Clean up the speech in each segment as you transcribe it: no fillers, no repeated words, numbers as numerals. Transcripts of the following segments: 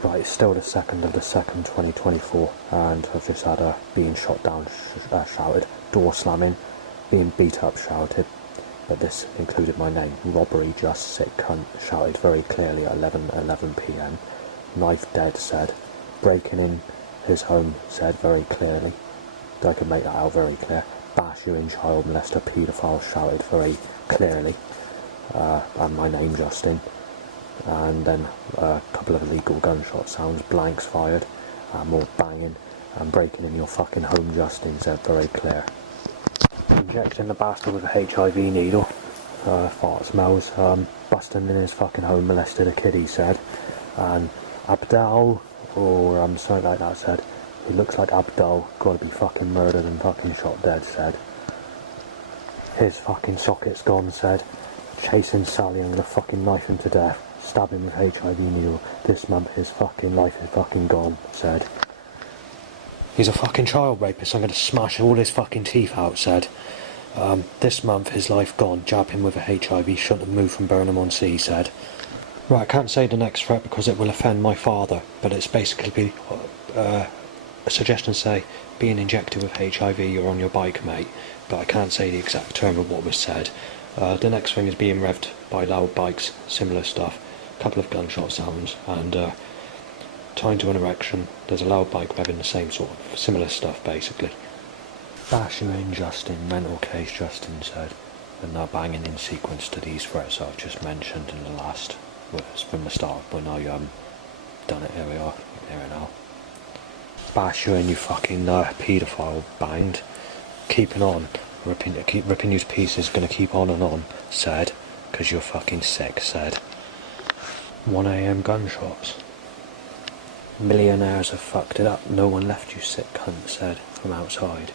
Right, it's still the 2nd of the 2nd, 2024, and I've just had a being shot down shouted, door slamming, being beat up shouted, but this included my name, robbery just sick cunt shouted very clearly at 11 p.m, knife dead said, breaking in his home said very clearly, I can make that out very clear, bash you in child molester paedophile shouted very clearly, and my name Justin. And then a couple of illegal gunshot sounds, blanks fired, more banging, and breaking in your fucking home, Justin said very clear. Injecting the bastard with a HIV needle, fart smells, busting in his fucking home, molested a kid, he said, and Abdel, or something like that said, he looks like Abdel, gotta be fucking murdered and fucking shot dead, said. His fucking socket's gone, said, chasing Sally, I'm gonna fucking knife him to death. Stab him with HIV needle. This month his fucking life is fucking gone, said. He's a fucking child rapist, I'm gonna smash all his fucking teeth out, said. This month his life gone, jab him with a HIV, shouldn't have moved from Burnham-on-Sea, said. Right, I can't say the next threat because it will offend my father, but it's basically a suggestion say, being injected with HIV, you're on your bike, mate, but I can't say the exact term of what was said. The next thing is being revved by loud bikes, similar stuff. Couple of gunshot sounds, and time to an erection. There's a loud bike revving the same sort of similar stuff, basically. Bashing in Justin, mental case, Justin said, and now banging in sequence to these threats I've just mentioned in the last, from the start when I done it. Here we are, here and now. Bash you in, you fucking paedophile, banged, keeping on, ripping you to pieces, gonna keep on, said, cause you're fucking sick, said. 1 a.m. gunshots. Millionaires have fucked it up. No one left you, sick cunt, said from outside.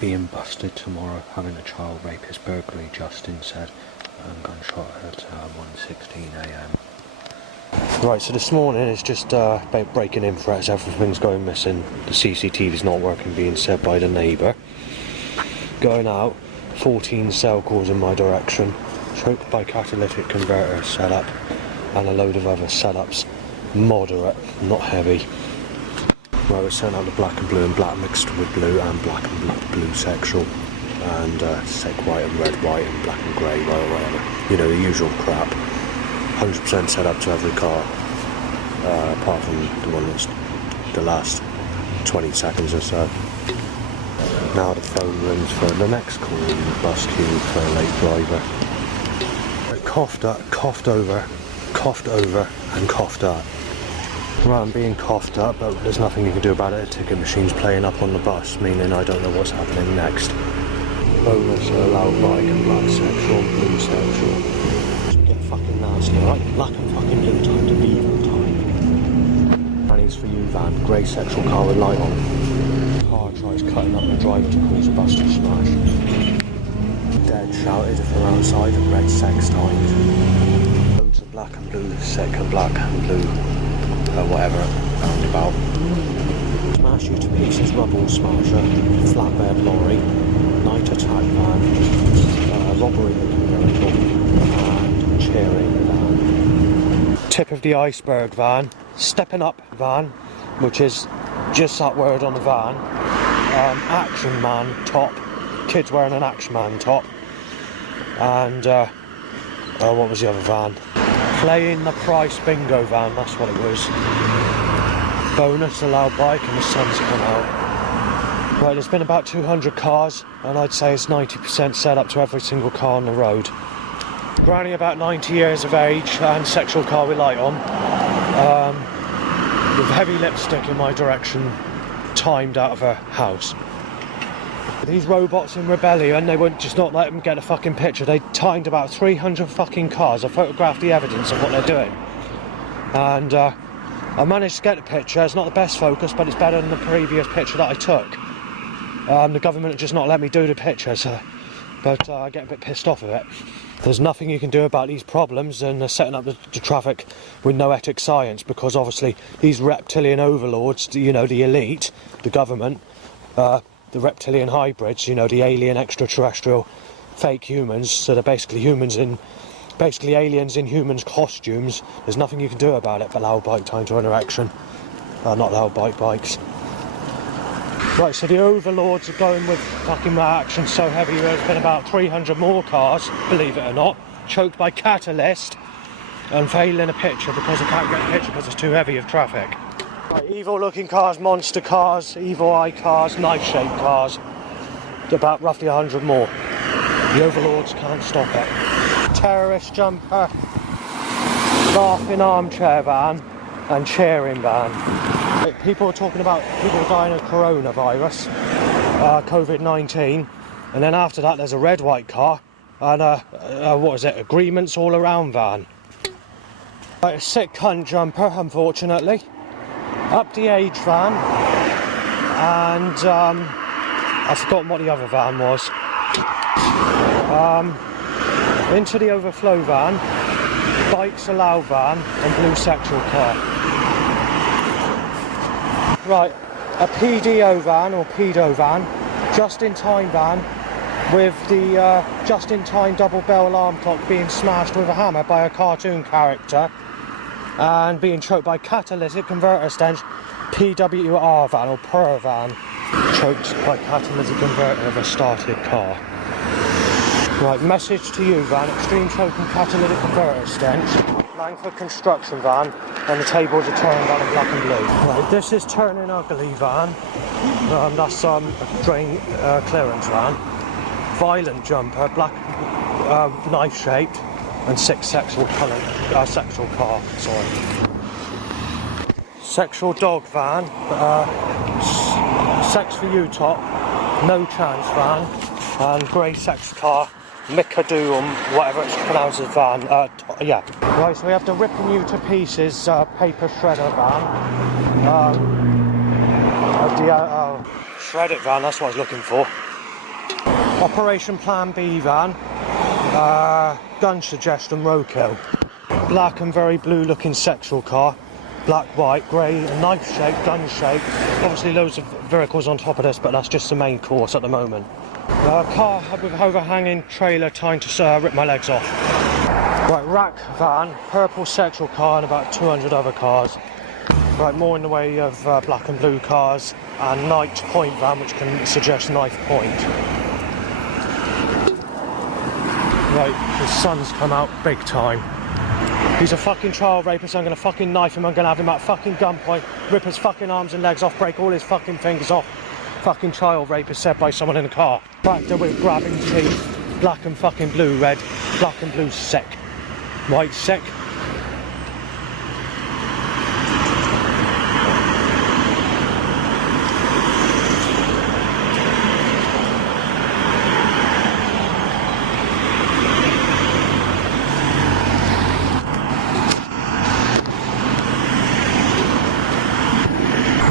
Being busted tomorrow, having a child rapist burglary, Justin said. Gunshot at 1:16 a.m. Right, so this morning it's just about breaking in threats. Everything's going missing. The CCTV's not working, being said by the neighbour. Going out, 14 cell calls in my direction. Choked by catalytic converter setup and a load of other setups, moderate, not heavy. Right, we sent out the black and blue and black mixed with blue and black and blue sexual, and sec white and red white and black and grey, whatever. You know, the usual crap. 100% set up to every car, apart from the one that's the last 20 seconds or so. Now the phone rings for the next call in the bus queue for a late driver. Coughed over, and coughed up. Right, I'm being coughed up, but there's nothing you can do about it. A ticket machine's playing up on the bus, meaning I don't know what's happening next. Bonus, a loud bike and black sexual, blue sexual. Just get fucking nasty, alright? Black and fucking blue time to be even time. Granny's for you, van. Grey sexual car with light on. Car tries cutting up the driver to cause a bus to smash. Dead shouted from outside and red sex timed. Loads of black and blue, sick and black and blue, whatever, roundabout. Smash you to pieces, rubble smasher, flatbed lorry, night attack van, robbery miracle, and cheering van. Tip of the iceberg van, stepping up van, which is just that word on the van. Action man top, kids wearing an Action Man top, and what was the other van? Playing the price bingo van, that's what it was. Bonus, a loud bike, and the sun's come out. Right, there's been about 200 cars, and I'd say it's 90% set up to every single car on the road. Granny about 90 years of age, and sexual car with light on. With heavy lipstick in my direction, timed out of her house. These robots in rebellion, they wouldn't just not let them get a fucking picture. They timed about 300 fucking cars. I photographed the evidence of what they're doing. And I managed to get the picture. It's not the best focus, but it's better than the previous picture that I took. The government just not let me do the pictures, but I get a bit pissed off of it. There's nothing you can do about these problems, and they're setting up the traffic with no ethics science, because obviously these reptilian overlords, you know, the elite, the government, the reptilian hybrids, you know, the alien extraterrestrial fake humans, so they're basically humans in basically aliens in humans' costumes. There's nothing you can do about it but allow bike time to interaction. Not allow bikes. Right, so the overlords are going with fucking reaction so heavy there's been about 300 more cars, believe it or not, choked by catalyst and failing a picture because they can't get a picture because it's too heavy of traffic. Right, evil looking cars, monster cars, evil eye cars, knife shaped cars. About roughly 100 more. The overlords can't stop it. Terrorist jumper, laughing armchair van and cheering van. People are talking about people dying of coronavirus, COVID-19, and then after that there's a red white car and what is it, agreements all around van. Right, a sick cunt jumper, unfortunately. Up the age van, and I've forgotten what the other van was. Into the overflow van, bikes allow van, and blue sexual car. Right, a PDO van or pedo van, just-in-time van, with the just-in-time double bell alarm clock being smashed with a hammer by a cartoon character and being choked by catalytic converter stench. PWR van or PUR van, choked by catalytic converter of a started car. Right, message to you van, extreme choking catalytic converter stench. Langford construction van, and the tables are turning down in black and blue. Right, this is turning ugly van. That's a drain clearance van. Violent jumper, black knife shaped, and sick sexual car. Sorry. Sexual dog van. Sex for you top. No chance van, and grey sex car. Mikadu or whatever it's pronounced as van. Yeah. Right, so we have the ripping you to pieces paper shredder van. Shred it van, that's what I was looking for. Operation Plan B van. Gun suggestion roadkill. Black and very blue looking sexual car. Black, white, grey, knife shape, gun shape. Obviously loads of vehicles on top of this, but that's just the main course at the moment. Car with overhanging trailer trying to rip my legs off. Right, rack van, purple sexual car and about 200 other cars. Right, more in the way of black and blue cars, and night point van which can suggest knife point. Right, the sun's come out big time. He's a fucking child rapist, I'm gonna fucking knife him, I'm gonna have him at fucking gunpoint, rip his fucking arms and legs off, break all his fucking fingers off. Fucking child rapist said by someone in a car. Tractor with grabbing teeth, black and fucking blue, red, black and blue sick, white sick.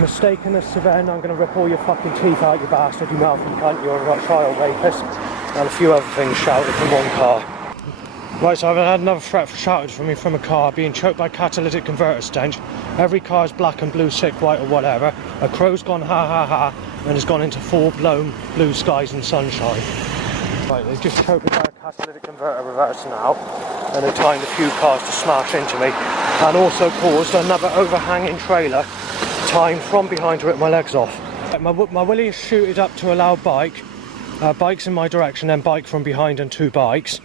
Mistaken as Savannah, I'm going to rip all your fucking teeth out, you bastard, you mouth and cunt, you're a child rapist, and a few other things shouted from one car. Right, so I've had another threat shouted from me from a car, being choked by catalytic converter stench. Every car is black and blue, sick, white or whatever. A crow's gone ha ha ha, and has gone into full-blown blue skies and sunshine. Right, they've just choked me by a catalytic converter reverse now, and they've timed a few cars to smash into me, and also caused another overhanging trailer time from behind to rip my legs off. My willy is shooted up to allow bikes in my direction, then bike from behind and two bikes.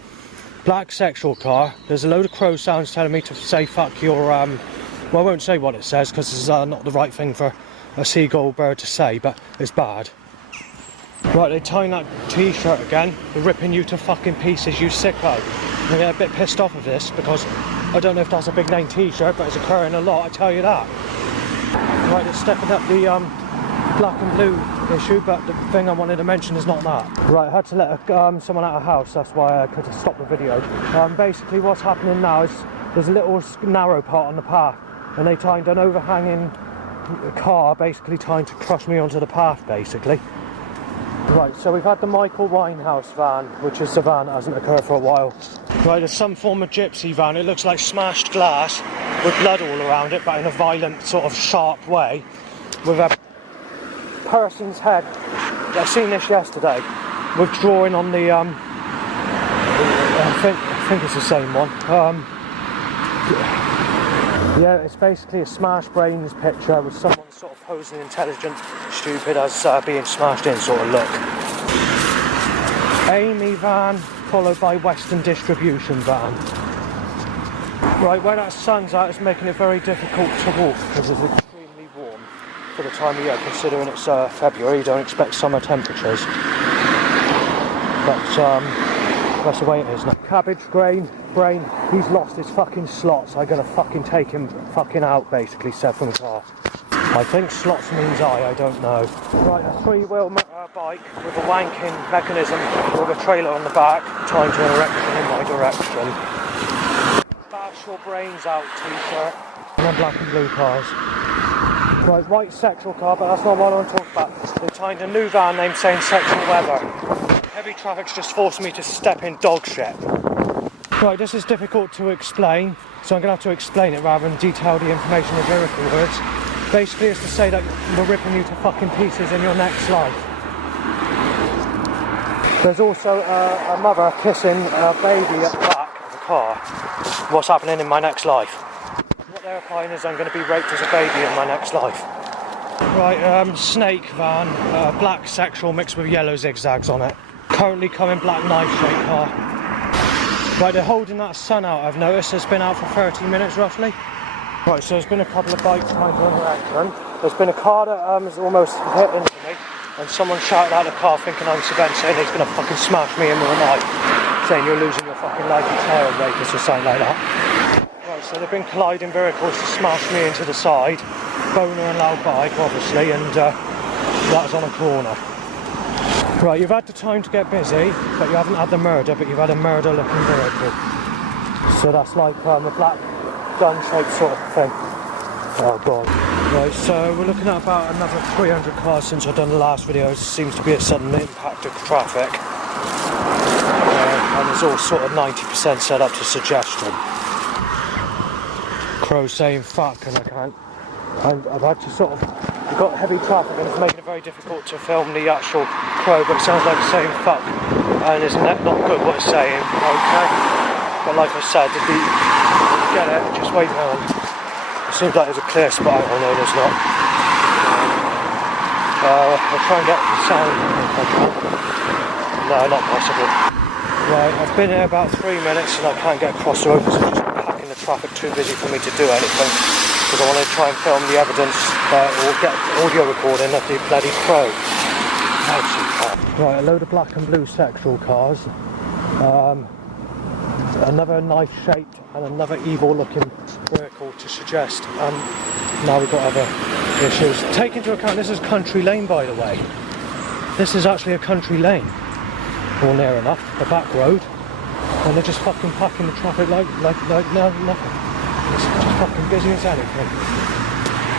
Black sexual car. There's a load of crow sounds telling me to say fuck your well, I won't say what it says because it's not the right thing for a seagull bird to say, but it's bad. Right, they're tying that t-shirt again. They're ripping you to fucking pieces, you sicko. I get a bit pissed off of this because I don't know if that's a big name t-shirt, but it's occurring a lot, I tell you that. Right, they're stepping up the black and blue issue, but the thing I wanted to mention is not that. Right, I had to let someone out of the house, that's why I could have stopped the video. Basically what's happening now is there's a little narrow part on the path, and they timed an overhanging car basically trying to crush me onto the path basically. Right, so we've had the Michael Winehouse van, which is the van that hasn't occurred for a while. Right, there's some form of gypsy van. It looks like smashed glass with blood all around it, but in a violent, sort of sharp way, with a person's head. I seen this yesterday, with drawing on the think it's the same one. Yeah, it's basically a Smash Brains picture with someone sort of posing intelligent, stupid as being smashed in sort of look. Amy van, followed by Western Distribution van. Right, where that sun's at is making it very difficult to walk because it's extremely warm for the time of year, considering it's February. You don't expect summer temperatures. But that's the way it is now. Cabbage Brain, he's lost his fucking slots. I'm gonna fucking take him fucking out, basically, said from the car. I think slots means I don't know. Right, a three-wheel bike with a wanking mechanism with a trailer on the back, tied to an erection in my direction. Bash your brains out t-shirt. And then black and blue cars. Right, white sexual car, but that's not what I want to talk about. They tied a new van named Saying Sexual Weather. Heavy traffic's just forced me to step in dog shit. Right, this is difficult to explain, so I'm going to have to explain it rather than detail the information with lyrical words. Basically, it's to say that we're ripping you to fucking pieces in your next life. There's also a mother kissing a baby at the back of the car. What's happening in my next life? What they're implying is I'm going to be raped as a baby in my next life. Right, snake van, black sexual mixed with yellow zigzags on it. Currently coming black knife shaped car. Right, they're holding that sun out, I've noticed. It's been out for 30 minutes roughly. Right, so there's been a couple of bikes trying to interact. There's been a car that has almost hit into me, and someone shouted out the car thinking I'm Sven, saying he's going to fucking smash me in with a knife, saying you're losing your fucking life, you child rapist or something like that. Right, so they've been colliding vehicles to smash me into the side. Boner and loud bike, obviously, and that was on a corner. Right, you've had the time to get busy, but you haven't had the murder, but you've had a murder-looking vehicle. So that's like a black gun-shaped sort of thing. Oh god. Right, so we're looking at about another 300 cars since I've done the last video. It seems to be a sudden impact of traffic. And it's all sort of 90% set up to suggestion. Crow saying fuck, and I can't. I've had to sort of, we've got heavy traffic and it's making it very difficult to film the actual crow, but it sounds like it's saying fuck, and it's not good what it's saying, okay? But like I said, if you get it, just wait around. It seems like there's a clear spot. Oh no, there's not. I'll try and get the sound if I can. No, not possible. Right, I've been here about 3 minutes and I can't get across the road because I'm just packing the traffic, too busy for me to do anything. Because I want to try and film the evidence or get audio recording of the bloody crow. Right, a load of black and blue sexual cars. Another knife-shaped and another evil-looking vehicle to suggest. Now we've got other issues. Take into account this is country lane, by the way. This is actually a country lane, or near enough, a back road, and they're just fucking packing the traffic like no, nothing. It's just fucking busy as anything.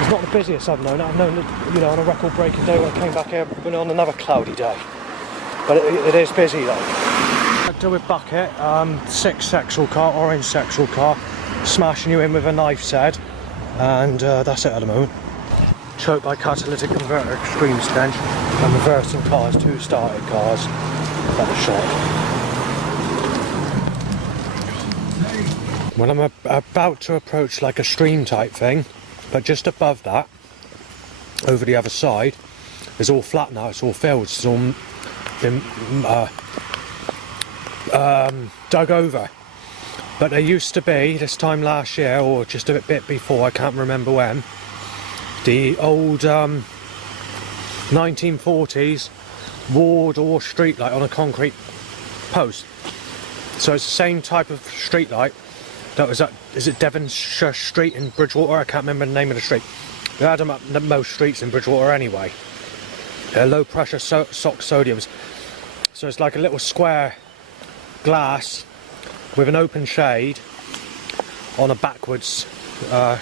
It's not the busiest I've known. I've known it, you know, on a record-breaking day when I came back here, but on another cloudy day. But it is busy though. I do with bucket, 6 sexual car, orange sexual car, smashing you in with a knife said, and that's it at the moment. Choked by catalytic converter, extreme stench, and reversing cars, 2 started cars that were shot. When I'm about to approach like a stream type thing, but just above that, over the other side, it's all flat now, it's all fields, it's all been dug over. But there used to be, this time last year, or just a bit before, I can't remember when, the old 1940s ward or street light on a concrete post. So it's the same type of street light that was at, is it Devonshire Street in Bridgewater? I can't remember the name of the street. They had them at most streets in Bridgewater anyway. They're low pressure SOx sodiums. So it's like a little square glass with an open shade on a backwards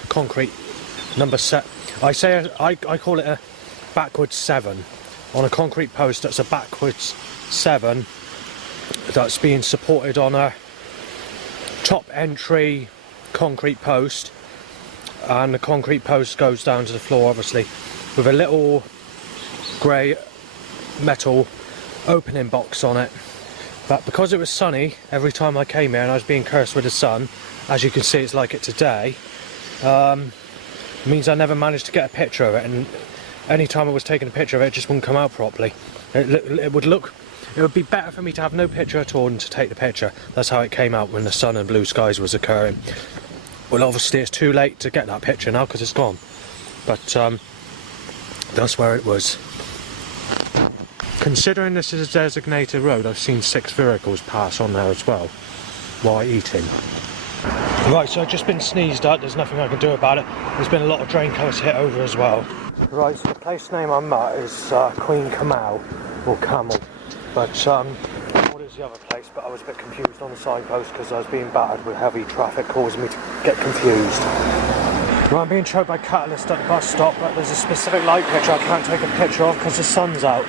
concrete number set. I call it a backwards 7 on a concrete post. That's a backwards 7 that's being supported on a top entry concrete post, and the concrete post goes down to the floor obviously with a little grey metal opening box on it, But because it was sunny every time I came here and I was being cursed with the sun, as you can see it's like it today, means I never managed to get a picture of it, and any time I was taking a picture of it, it just wouldn't come out properly. It would be better for me to have no picture at all than to take the picture. That's how it came out when the sun and blue skies was occurring. Well, obviously it's too late to get that picture now because it's gone. But that's where it was. Considering this is a designated road, I've seen 6 vehicles pass on there as well while eating. Right, so I've just been sneezed at, there's nothing I can do about it. There's been a lot of drain covers hit over as well. Right, so the place name I'm at is Queen Camel, or Camel. But what is the other place? But I was a bit confused on the signpost because I was being battered with heavy traffic, causing me to get confused. Right, I'm being choked by Catalyst at the bus stop, but there's a specific light picture I can't take a picture of because the sun's out.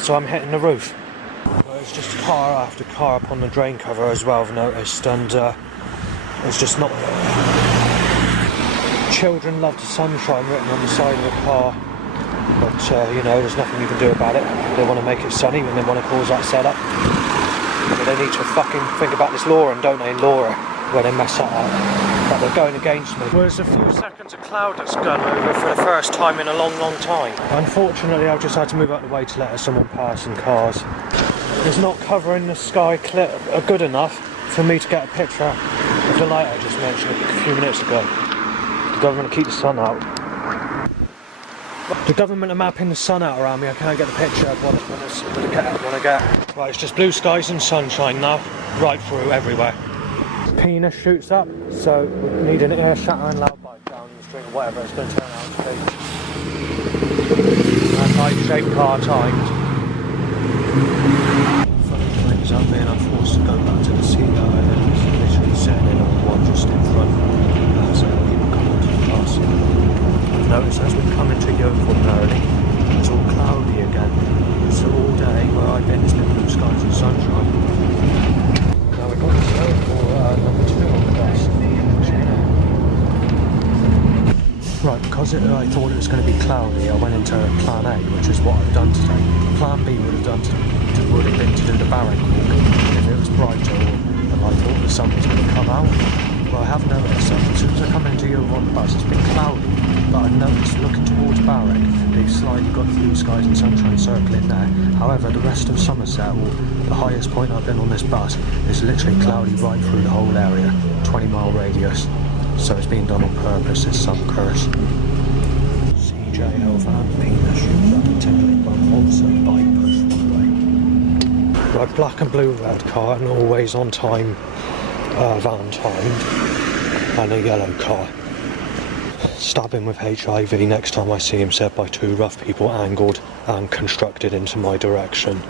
So I'm hitting the roof. Well, it's just car after car up on the drain cover as well, I've noticed, and it's just not... Children love the sunshine written on the side of the car, but you know, there's nothing you can do about it. They want to make it sunny and they want to cause that setup. But they need to fucking think about this law, and don't they, Laura, when they mess that up. But they're going against me. Well, there's a few seconds of cloud that's gone over for the first time in a long, long time. Unfortunately, I've just had to move out of the way to let someone pass in cars. It's not covering the sky good enough for me to get a picture of the light I just mentioned a few minutes ago. The government keep the sun out. The government are mapping the sun out around me. I can't get the picture of what I get. Right, it's just blue skies and sunshine now, right through everywhere. Penis shoots up, so we need an ear shattering loud bite down the street or whatever it's going to turn out to be. And light-shaped car timed. Funny times up me and I'm forced to go back to the sea now, and it's literally sitting in on one just in front as people come onto the bus. I've noticed as we're coming to Yeovil early, it's all cloudy again. So all day where I've been, it's been blue skies and sunshine. Now we've got to go for number 2 on the bus. Right, because I thought it was going to be cloudy, I went into plan A, which is what I've done today. Plan B would have been to do the Barrack walk if it was brighter, and I thought the sun was going to come out. Well, I have noticed that as soon as I come into Yeovil on the bus, it's been cloudy, but I've noticed looking towards Barrack, they've slightly got the blue skies and sunshine circling there. However, the rest of Somerset, or the highest point I've been on this bus, is literally cloudy right through the whole area, 20-mile radius. So it's been done on purpose, it's some curse. CJL van, penis shoots up and tickling bum, also bike push one way. Right, black and blue red car, and always on time van timed, and a yellow car. Stabbing with HIV next time I see him, said by 2 rough people angled and constructed into my direction.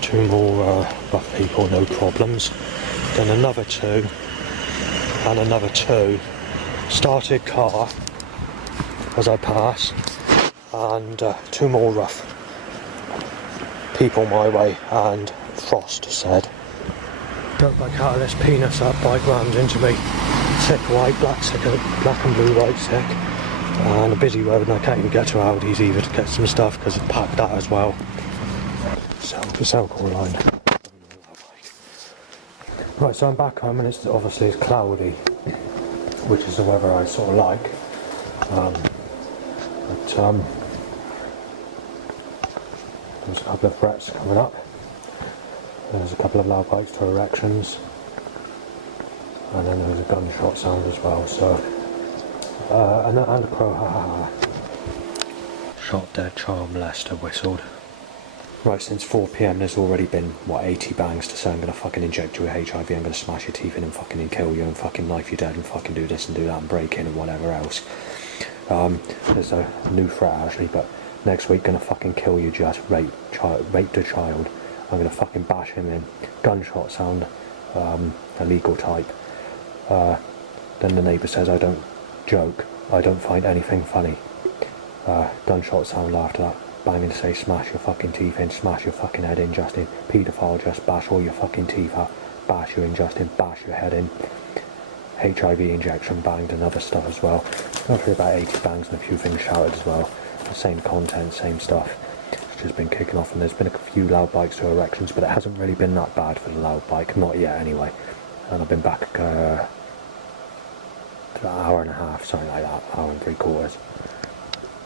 2 more rough people, no problems. Then another 2. And another 2, started car as I pass, and 2 more rough people my way, and Frost said. Got my Catalyst penis up, bike rammed into me, sick white, black and blue white sick, and a busy road, and I can't even get to Aldi's either to get some stuff because it's packed out as well. So the Selcor line. Right, so I'm back home and it's cloudy, which is the weather I sort of like. There's a couple of threats coming up. There's a couple of loud bites to erections, and then there's a gunshot sound as well. So, and a crow, ha ha ha. Shot dead child molester whistled. Right, since 4 PM there's already been, 80 bangs to say I'm going to fucking inject you with HIV, I'm going to smash your teeth in and fucking kill you and fucking knife you dead and fucking do this and do that and break in and whatever else. There's a new threat actually, but next week going to fucking kill you, just raped a child. I'm going to fucking bash him in. Gunshot sound, illegal type. Then the neighbour says I don't joke, I don't find anything funny. Gunshot sound after that. Banging to say smash your fucking teeth in, smash your fucking head in, Justin. Paedophile, just bash all your fucking teeth out. Bash you in, Justin, bash your head in. HIV injection banged and other stuff as well. Got through about 80 bangs and a few things shouted as well. The same content, same stuff. which has been kicking off, and there's been a few loud bikes to erections, but it hasn't really been that bad for the loud bike, not yet anyway. And I've been back an hour and a half, something like that, hour and 3/4.